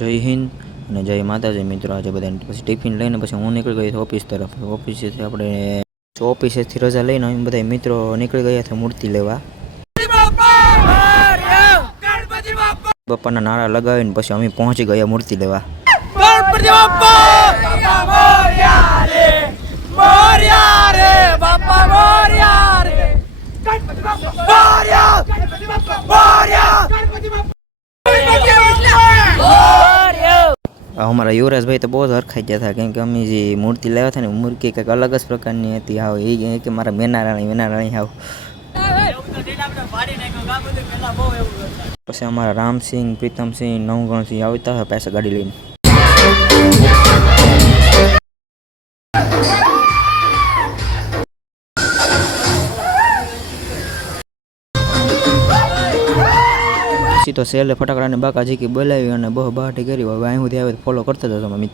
જય હિન્દ અને જય માતાજી મિત્રો। આજે બધાને પછી ટિફિન લઈને પછી હું નીકળી ગયો ઓફિસ તરફ। ઓફિસેથી આપણે ઓફિસેથી રજા લઈને અમે બધા મિત્રો નીકળી ગયા હતા મૂર્તિ લેવા। બપ્પાના નારા લગાવીને પછી અમે પહોંચી ગયા મૂર્તિ લેવા। ગણપતિ બાપ્પા મોરયા રે મોરયા રે બાપ્પા મોરયા રે ગણપતિ બાપ્પા મોરયા ગણપતિ બાપ્પા મોરયા ગણપતિ બાપ્પા। हमारा युवराज भाई तो बहुत हरखाई गया था क्योंकि अम्मी जी मूर्ति लाया था ना मूर्ति एक अलग ज प्रकार की थी। हाँ ये कि मारा मेना राणी हाँ पीछे हमारा राम सिंह प्रीतम सिंह नवगण सिंह आता है पैसा गाड़ी लेने। तो सेले फटाकड़ा ने बाकाजी की बोलावी और बहुत बाटी करी। हमें फॉलो करते जाओ मित्र।